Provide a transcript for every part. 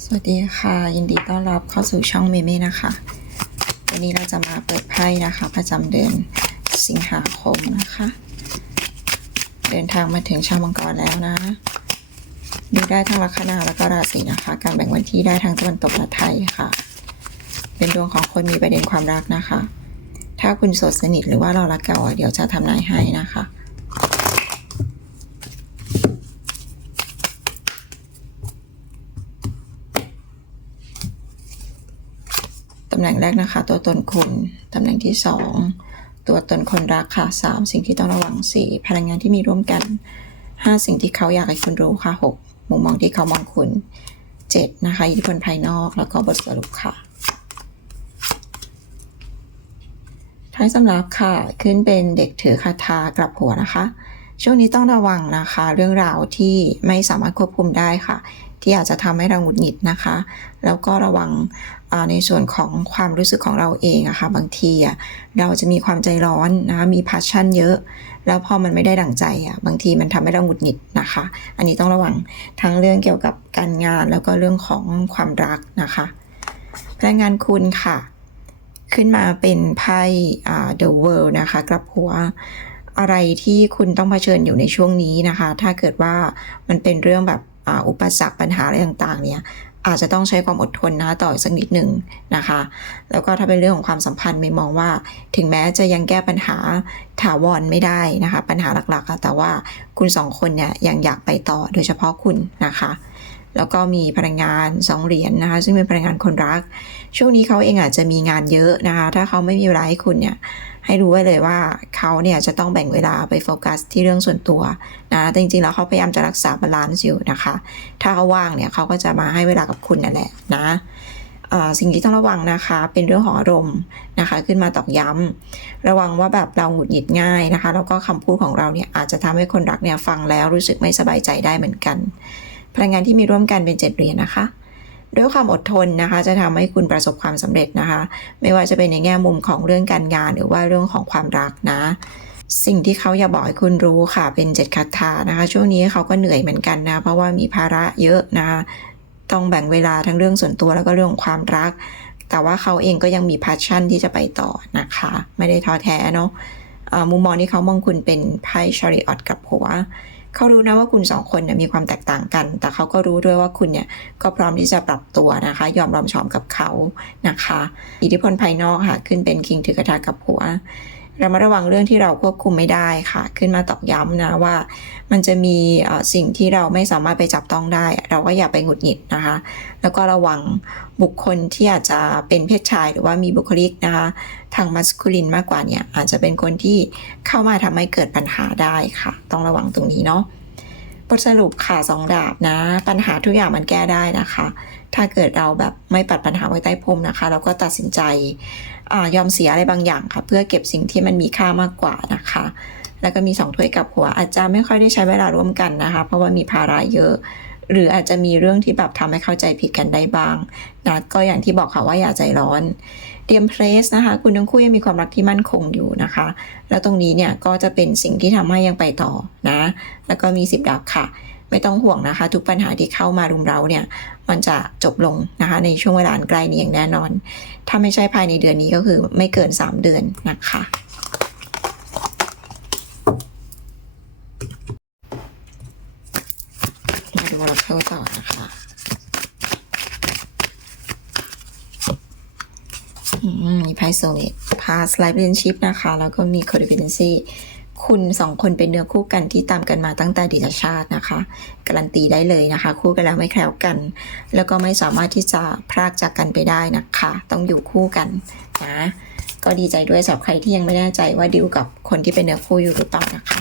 สวัสดีค่ะ ยินดีต้อนรับเข้าสู่ช่องเมเม่นะคะ วันนี้เราจะมาเปิดไพ่นะคะ ประจำเดือนสิงหาคมนะคะ เดินทางมาถึงชาวมังกรแล้วนะดูได้ทั้งลัคนาแล้วก็ราศีนะคะ การแบ่งวันที่ได้ทั้งตะวันตกและไทยค่ะ เป็นดวงของคนมีประเด็นความรักนะคะ ถ้าคุณโสดสนิทหรือว่าเรารักเก่าเดี๋ยวจะทำนายให้นะคะ แหน่งแรกนะคะ ตัวตนคุณ ตำแหน่งที่สองตัวตนคนรักค่ะสามสิ่งที่ต้องระวังสี่พลังงานที่มีร่วมกันห้าสิ่งที่เขาอยากให้คุณรู้ค่ะหกมุมมองที่เขามองคุณเจ็ดนะคะอิทธิพลภายนอกแล้วก็บทสรุปค่ะท้ายสำหรับค่ะ ขึ้นเป็นเด็กถือคาถากลับหัวนะคะ ช่วงนี้ต้องระวังนะคะ เรื่องราวที่ไม่สามารถควบคุมได้ค่ะ ที่อาจจะทำให้เราหงุดหงิดนะคะ แล้วก็ระวังในส่วนของความรู้สึกของเราเองอะค่ะบางทีอะเราจะมีความใจร้อนนะคะมี passion เยอะ แล้วพอมันไม่ได้ดั่งใจอะบางทีมันทำให้เราหงุดหงิดนะคะ อันนี้ต้องระวังทั้งเรื่องเกี่ยวกับการงานแล้วก็เรื่องของความรักนะคะพลังงานคุณค่ะ ขึ้นมาเป็นไพ่ The World นะคะกลับหัวอะไรที่คุณต้องเผชิญอยู่ในช่วงนี้นะคะ ถ้าเกิดว่ามันเป็นเรื่องแบบ อุปสรรคปัญหาอะไรต่างๆเนี่ยอาจจะต้องใช้ความอดทนนะต่ออีกสักนิดหนึ่งนะคะ แล้วก็ถ้าเป็นเรื่องของความสัมพันธ์ไม่มองว่า ถึงแม้จะยังแก้ปัญหาถาวรไม่ได้นะคะ ปัญหาหลักๆ แต่ว่าคุณสองคนเนี่ยยังอยากไปต่อโดยเฉพาะคุณนะคะ แล้วก็มีพลังงานสองเหรียญนะคะ ซึ่งเป็นพลังงานคนรัก ช่วงนี้เขาเองอาจจะมีงานเยอะนะคะ ถ้าเขาไม่มีเวลาให้คุณเนี่ย ให้รู้ไว้เลยว่าเขาเนี่ยจะต้องแบ่งเวลาไปโฟกัสที่เรื่องส่วนตัวนะแต่จริงๆแล้วเขาพยายามจะรักษาบาลานซ์อยู่นะคะ ถ้าเขาว่างเนี่ยเขาก็จะมาให้เวลากับคุณนั่นแหละนะสิ่งที่ต้องระวังนะคะ เป็นเรื่องของอารมณ์นะคะ ขึ้นมาตอกย้ำระวังว่าแบบเราหงุดหงิดง่ายนะคะ แล้วก็คำพูดของเราเนี่ยอาจจะทำให้คนรักเนี่ยฟังแล้วรู้สึกไม่สบายใจได้เหมือนกัน พลังงานที่มีร่วมกันเป็นเจ็ดเหรียญนะคะ ด้วยความอดทนนะคะ จะทำให้คุณประสบความสำเร็จนะคะ ไม่ว่าจะเป็นในแง่มุมของเรื่องการงาน หรือว่าเรื่องของความรักนะ สิ่งที่เขาอยากบอกให้คุณรู้ค่ะเป็นเจ็ดคาถานะคะ ช่วงนี้เขาก็เหนื่อยเหมือนกันนะ เพราะว่ามีภาระเยอะนะคะต้องแบ่งเวลาทั้งเรื่องส่วนตัวแล้วก็เรื่องความรัก แต่ว่าเขาเองก็ยังมี passion ที่จะไปต่อนะคะ ไม่ได้ท้อแท้เนาะ มุมมองที่เขามองคุณเป็นไพ่ชาริออตกับหัวเขารู้นะว่าคุณสองคนเนี่ยมีความแตกต่างกัน แต่เขาก็รู้ด้วยว่าคุณเนี่ยก็พร้อมที่จะปรับตัวนะคะ ยอมรอมชอมกับเขานะคะ อิทธิพลภายนอกค่ะ ขึ้นเป็นคิงถือกระทากับหัว รามาระวังเรื่องที่เราควบคุมไม่ได้ค่ะ ขึ้นมาตอกย้ำนะว่า มันจะมีสิ่งที่เราไม่สามารถไปจับต้องได้ เราก็อย่าไปหงุดหงิดนะคะ แล้วก็ระวังบุคคลที่อาจจะเป็นเพศชายหรือว่ามีบุคลิกนะคะ ทางมัสคูลินมากกว่าเนี่ยอาจจะเป็นคนที่เข้ามาทำให้เกิดปัญหาได้ค่ะ ต้องระวังตรงนี้เนาะบทสรุปค่ะสองดาบนะ ปัญหาทุกอย่างมันแก้ได้นะคะ ถ้าเกิดเราแบบไม่ปัดปัญหาไว้ใต้พรมนะคะ เราก็ตัดสินใจ อยอมเสียอะไรบางอย่างค่ะ เพื่อเก็บสิ่งที่มันมีค่ามากกว่านะคะ แล้วก็มีสองถ้วยกับหัวอาจจะไม่ค่อยได้ใช้เวลาร่วมกันนะคะ เพราะว่ามีภาระเยอะ หรืออาจจะมีเรื่องที่แบบทำให้เข้าใจผิดกันได้บ้างนะก็อย่างที่บอกค่ะว่าอย่าใจร้อนเตรียมเพลสนะคะ คุณทั้งคู่ยังมีความรักที่มั่นคงอยู่นะคะ แล้วตรงนี้เนี่ยก็จะเป็นสิ่งที่ทำให้ยังไปต่อนะ แล้วก็มีสิบดาบค่ะ ไม่ต้องห่วงนะคะ ทุกปัญหาที่เข้ามารุมเราเนี่ยมันจะจบลงนะคะ ในช่วงเวลาใกล้นี้อย่างแน่นอน ถ้าไม่ใช่ภายในเดือนนี้ก็คือไม่เกิน 3 เดือนนะคะมาดูเราเข้าต่อนะคะมีไพ่โซเ a ต past life relationship นะคะ แล้วก็มี codependency คุณสองคนเป็นเนื้อคู่กันที่ตามกันมาตั้งแต่ดีตชาตินะคะ การันตีได้เลยนะคะ คู่กันแล้วไม่แคล้วกัน แล้วก็ไม่สามารถที่จะพรากจากกันไปได้นะคะ ต้องอยู่คู่กันนะก็ดีใจด้วยสำหรับใครที่ยังไม่แน่ใจว่าดิวกับคนที่เป็นเนื้อคู่อยู่หรือเปล่านะคะ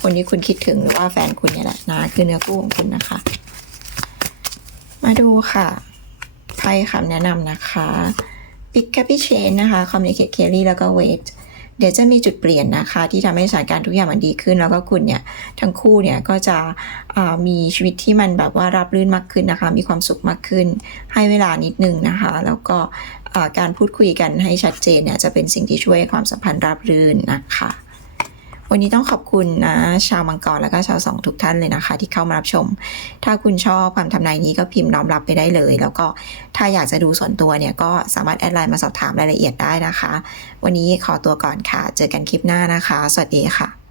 คนที่คุณคิดถึงหรือว่าแฟนคุณเนี่ยแหละนะคือเนื้อคู่ของคุณนะคะ มาดูค่ะไพ่คำแนะนำนะคะ Big Happy Change นะคะ Communicate Clearly แล้วก็ Wait เดี๋ยวจะมีจุดเปลี่ยนนะคะ ที่ทำให้สถานการณ์ทุกอย่างมันดีขึ้น แล้วก็คุณเนี่ยทั้งคู่เนี่ยก็จะมีชีวิตที่มันแบบว่ารับรื่นมากขึ้นนะคะ มีความสุขมากขึ้น ให้เวลานิดนึงนะคะ แล้วก็การพูดคุยกันให้ชัดเจนเนี่ยจะเป็นสิ่งที่ช่วยความสัมพันธ์ราบรื่นนะคะ วันนี้ต้องขอบคุณนะชาวมังกรและก็ชาวสองทุกท่านเลยนะคะ ที่เข้ามารับชม ถ้าคุณชอบความทำนายนี้ก็พิมพ์น้อมรับไปได้เลย แล้วก็ถ้าอยากจะดูส่วนตัวเนี่ยก็สามารถแอดไลน์มาสอบถามรายละเอียดได้นะคะ วันนี้ขอตัวก่อนค่ะ เจอกันคลิปหน้านะคะ สวัสดีค่ะ